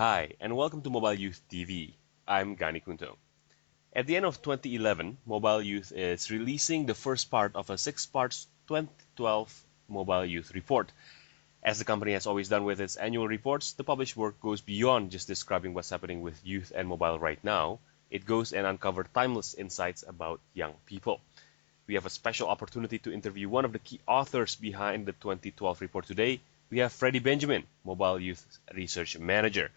Hi, and welcome to Mobile Youth TV. I'm Gani Kunto. At the end of 2011, Mobile Youth is releasing the first part of a six-part 2012 Mobile Youth report. As the company has always done with its annual reports, the published work goes beyond just describing what's happening with youth and mobile right now. It goes and uncovers timeless insights about young people. We have a special opportunity to interview one of the key authors behind the 2012 report today. We have Freddie Benjamin, Mobile Youth Research Manager.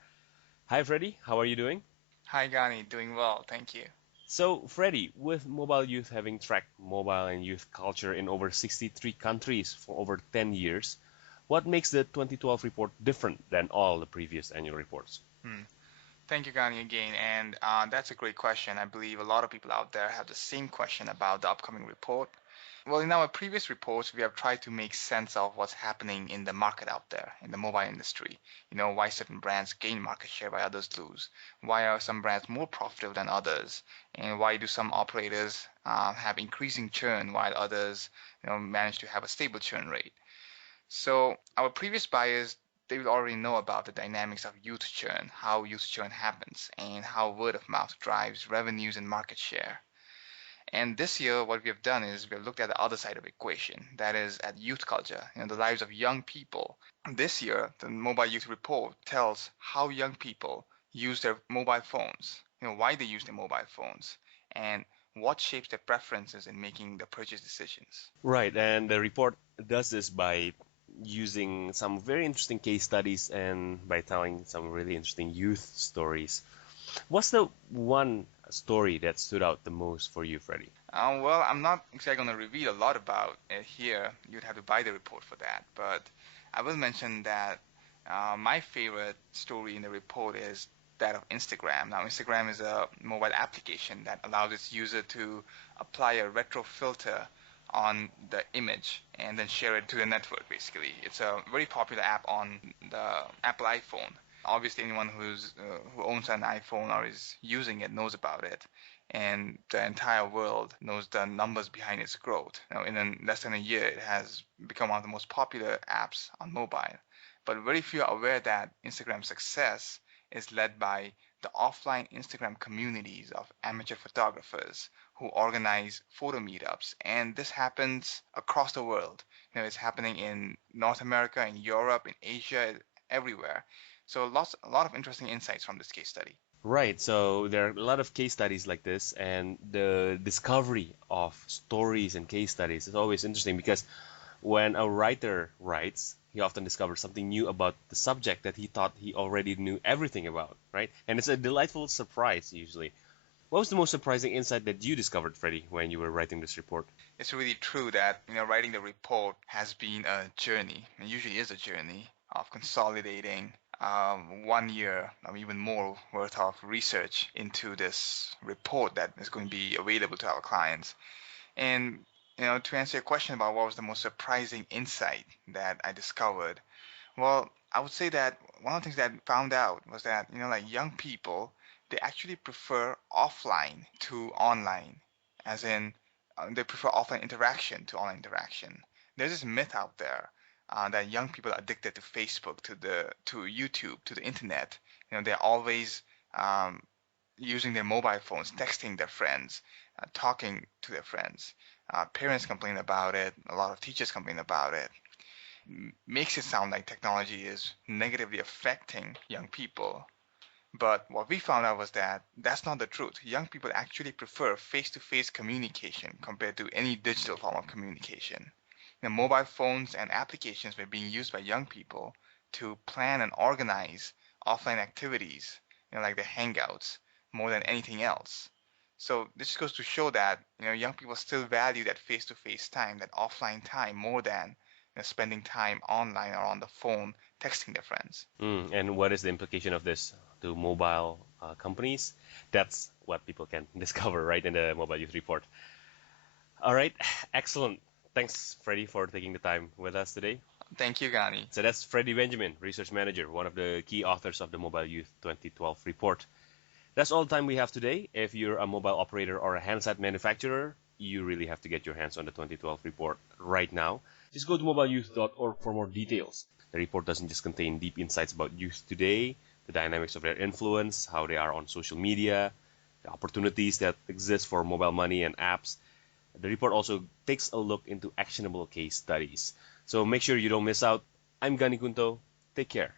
Hi, Freddie. How are you doing? Hi, Gani. Doing well, thank you. So, Freddie, with Mobile Youth having tracked mobile and youth culture in over 63 countries for over 10 years, what makes the 2012 report different than all the previous annual reports? Thank you, Gani, again. And that's a great question. I believe a lot of people out there have the same question about the upcoming report. Well, in our previous reports, we have tried to make sense of what's happening in the market out there, in the mobile industry. Why certain brands gain market share while others lose. Why are some brands more profitable than others? And why do some operators have increasing churn while others, manage to have a stable churn rate? So our previous buyers, they will already know about the dynamics of youth churn, how youth churn happens, and how word of mouth drives revenues and market share. And this year, what we have done is we have looked at the other side of the equation, that is at youth culture, the lives of young people. This year, the Mobile Youth Report tells how young people use their mobile phones, why they use their mobile phones, and what shapes their preferences in making the purchase decisions. Right, and the report does this by using some very interesting case studies and by telling some really interesting youth stories. What's the one story that stood out the most for you, Freddie? Well, I'm not exactly going to reveal a lot about it here. You'd have to buy the report for that. But I will mention that my favorite story in the report is that of Instagram. Now, Instagram is a mobile application that allows its user to apply a retro filter on the image and then share it to the network, basically. It's a very popular app on the Apple iPhone. Obviously, anyone who owns an iPhone or is using it knows about it, and the entire world knows the numbers behind its growth. In less than a year, it has become one of the most popular apps on mobile. But very few are aware that Instagram's success is led by the offline Instagram communities of amateur photographers who organize photo meetups, and this happens across the world. It's happening in North America, in Europe, in Asia, everywhere. So a lot of interesting insights from this case study. Right, so there are a lot of case studies like this, and the discovery of stories and case studies is always interesting because when a writer writes, he often discovers something new about the subject that he thought he already knew everything about, right? And it's a delightful surprise usually. What was the most surprising insight that you discovered, Freddie, when you were writing this report? It's really true that writing the report has been a journey, and usually is a journey of consolidating 1 year or even more worth of research into this report that is going to be available to our clients. And to answer your question about what was the most surprising insight that I discovered, well, I would say that one of the things that I found out was that like young people, they actually prefer offline to online, as in they prefer offline interaction to online interaction. There's this myth out there that young people are addicted to Facebook, to YouTube, to the internet. They're always using their mobile phones, texting their friends, talking to their friends. Parents complain about it. A lot of teachers complain about it. Makes it sound like technology is negatively affecting young people. But what we found out was that that's not the truth. Young people actually prefer face-to-face communication compared to any digital form of communication. Mobile phones and applications were being used by young people to plan and organize offline activities, like the hangouts, more than anything else. So this goes to show that young people still value that face-to-face time, that offline time, more than spending time online or on the phone texting their friends. And what is the implication of this to mobile companies? That's what people can discover right in the Mobile Youth Report. All right, excellent. Thanks, Freddie, for taking the time with us today. Thank you, Gani. So that's Freddie Benjamin, Research Manager, one of the key authors of the Mobile Youth 2012 report. That's all the time we have today. If you're a mobile operator or a handset manufacturer, you really have to get your hands on the 2012 report right now. Just go to mobileyouth.org for more details. The report doesn't just contain deep insights about youth today, the dynamics of their influence, how they are on social media, the opportunities that exist for mobile money and apps. The report also takes a look into actionable case studies. So make sure you don't miss out. I'm Gani Kunto. Take care.